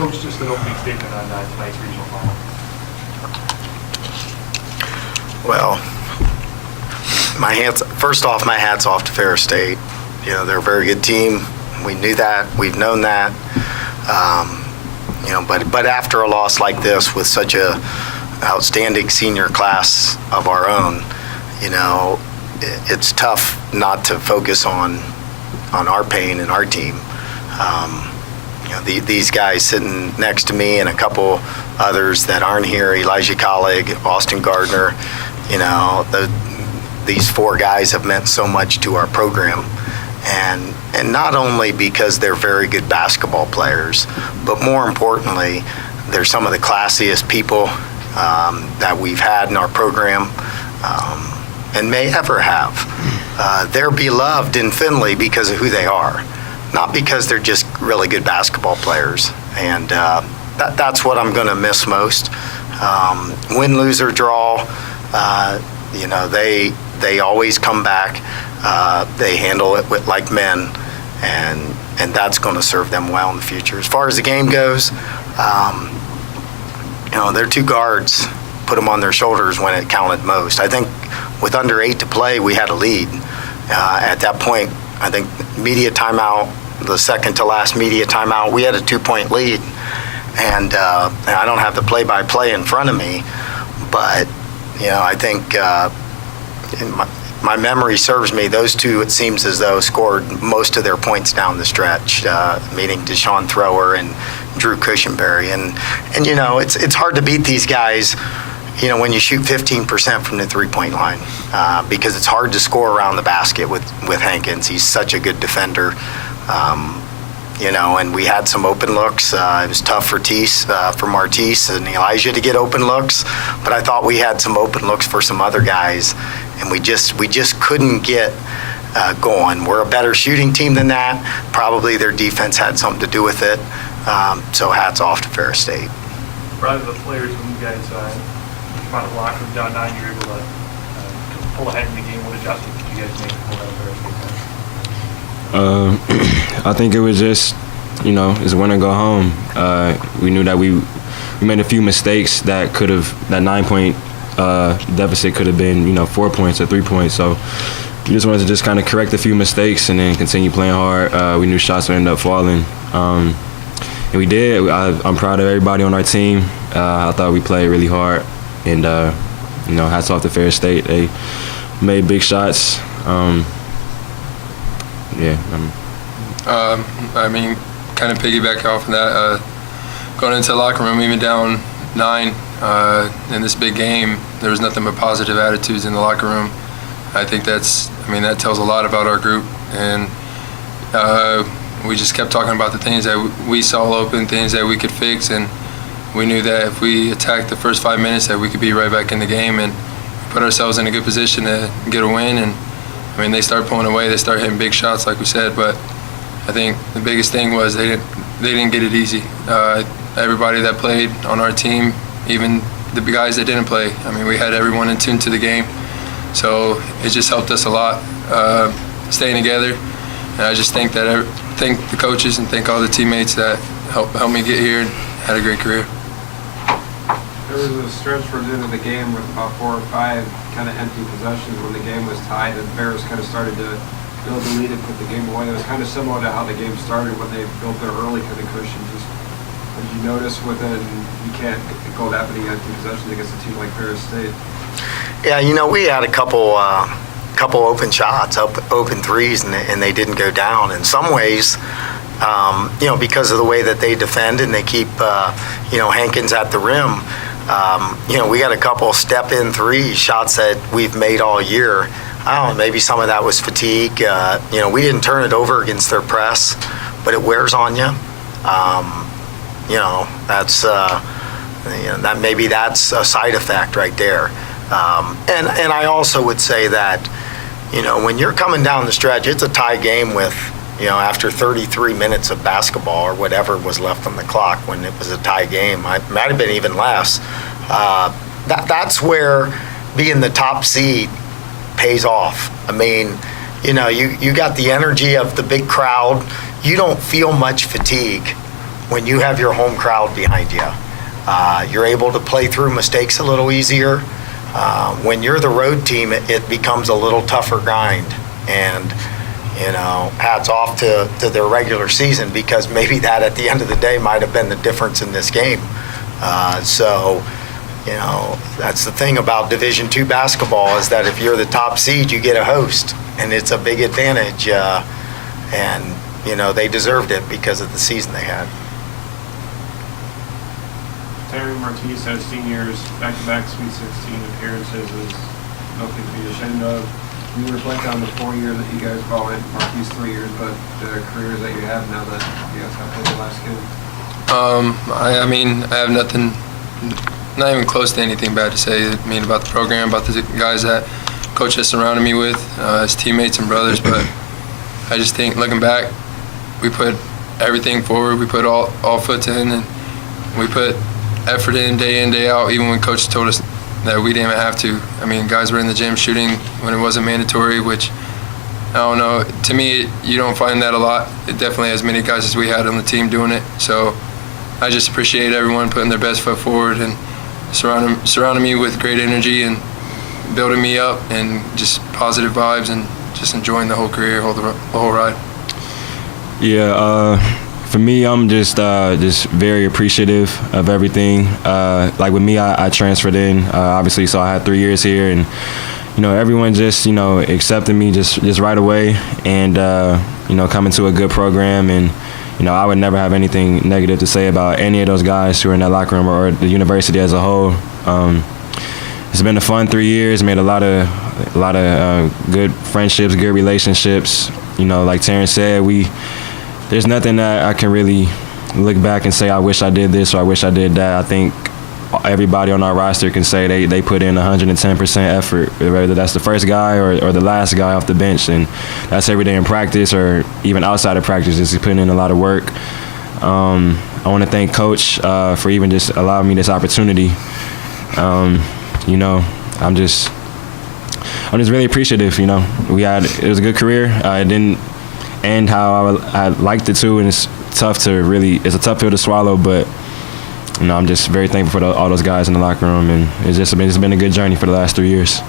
Coach, just an opening statement on tonight's regional final. Well, first off, my hat's off to Ferris State. You know, they're a very good team. We knew that. We've known that. But after a loss like this with such a outstanding senior class of our own, you know, it's tough not to focus on our pain and our team. These guys sitting next to me and a couple others that aren't here, Elijah Colleague, Austin Gardner, you know, these four guys have meant so much to our program. And not only because they're very good basketball players, but more importantly, they're some of the classiest people that we've had in our program and may ever have. They're beloved in Findlay because of who they are, not because they're just really good basketball players. And that's what I'm going to miss most. Win, lose, or draw, you know, they always come back. They handle it like men, and that's going to serve them well in the future. As far as the game goes, you know, their two guards put them on their shoulders when it counted most. I think with under 8 to play, we had a lead. At that point, I think media timeout, the second to last media timeout, we had a 2-point lead. And I don't have the play-by-play in front of me, but, you know, I think my memory serves me, those two, it seems as though, scored most of their points down the stretch, meaning Deshaun Thrower and Drew Cushenberry. And you know, it's hard to beat these guys, you know, when you shoot 15% from the three-point line, because it's hard to score around the basket with Hankins. He's such a good defender. You know, and we had some open looks. It was tough for Martise and Elijah to get open looks, but I thought we had some open looks for some other guys, and we just couldn't get going. We're a better shooting team than that. Probably their defense had something to do with it. So hats off to Ferris State. Rather the players, when you guys come out of the locker room down 9, you're able to pull ahead in the game. What adjustments did you guys make to pull out of Ferris State? I think it was just, you know, it's win or go home. We knew that we made a few mistakes that 9-point deficit could have been, you know, 4 points or 3 points. So we just wanted to just kind of correct a few mistakes and then continue playing hard. We knew shots would end up falling. And we did. I'm proud of everybody on our team. I thought we played really hard. And, you know, hats off to Ferris State. They made big shots. I mean, kind of piggyback off of that, going into the locker room, even down 9 in this big game, there was nothing but positive attitudes in the locker room. I think that tells a lot about our group. And we just kept talking about the things that we saw open, things that we could fix, and we knew that if we attacked the first 5 minutes that we could be right back in the game and put ourselves in a good position to get a win. And I mean, they start pulling away, they start hitting big shots, like we said, but I think the biggest thing was they didn't get it easy. Everybody that played on our team, even the guys that didn't play, I mean, we had everyone in tune to the game, so it just helped us a lot staying together. And I just thank the coaches and thank all the teammates that helped me get here and had a great career. There was a stretch towards the end of the game with about 4 or 5 kind of empty possessions when the game was tied, and Ferris kind of started to build the lead and put the game away. It was kind of similar to how the game started when they built their early kind of cushion. Just did you notice within, you can't go that many empty possessions against a team like Ferris State? Yeah, you know, we had a couple open shots, open threes, and they didn't go down. In some ways, you know, because of the way that they defend and they keep, you know, Hankins at the rim. You know, we got a couple step-in three shots that we've made all year. I don't know, maybe some of that was fatigue. You know, we didn't turn it over against their press, but it wears on you. You know, that's maybe that's a side effect right there. And I also would say that, you know, when you're coming down the stretch, it's a tie game with, you know, after 33 minutes of basketball or whatever was left on the clock when it was a tie game. It might have been even less. That's where being the top seed pays off. I mean, you know, you got the energy of the big crowd. You don't feel much fatigue when you have your home crowd behind you. You're able to play through mistakes a little easier. When you're the road team, it becomes a little tougher grind. And, hats off to their regular season, because maybe that at the end of the day might have been the difference in this game. So, that's the thing about Division II basketball, is that if you're the top seed, you get a host. And it's a big advantage. And, they deserved it because of the season they had. Terry Martinez has seniors, back-to-back Sweet 16 appearances is nothing to be ashamed of. You reflect on the 4 years that you guys ball in, Marquis 3 years, but the careers that you have now that you guys have played the last game. I mean, I have nothing, not even close to anything bad to say. About the program, about the guys that Coach has surrounded me with, his teammates and brothers. But I just think, looking back, we put everything forward. We put all foot in, and we put effort in, day out, even when Coach told us that we didn't even have to. Guys were in the gym shooting when it wasn't mandatory, which, I don't know, to me, you don't find that a lot. It definitely as many guys as we had on the team doing it. So I just appreciate everyone putting their best foot forward and surrounding me with great energy and building me up and just positive vibes and just enjoying the whole career, the whole ride. Yeah, for me, I'm just very appreciative of everything. Like with me, I transferred in, obviously, so I had 3 years here, and everyone just accepted me just right away, and coming to a good program, and I would never have anything negative to say about any of those guys who are in that locker room or the university as a whole. It's been a fun 3 years. Made a lot of good friendships, good relationships. Like Terrence said, there's nothing that I can really look back and say, I wish I did this or I wish I did that. I think everybody on our roster can say they put in 110% effort, whether that's the first guy or the last guy off the bench. And that's every day in practice or even outside of practice, just putting in a lot of work. I want to thank Coach for even just allowing me this opportunity. I'm just really appreciative. It was a good career. It didn't end how I liked it to, and it's a tough pill to swallow, but I'm just very thankful for all those guys in the locker room, and it's been a good journey for the last 3 years.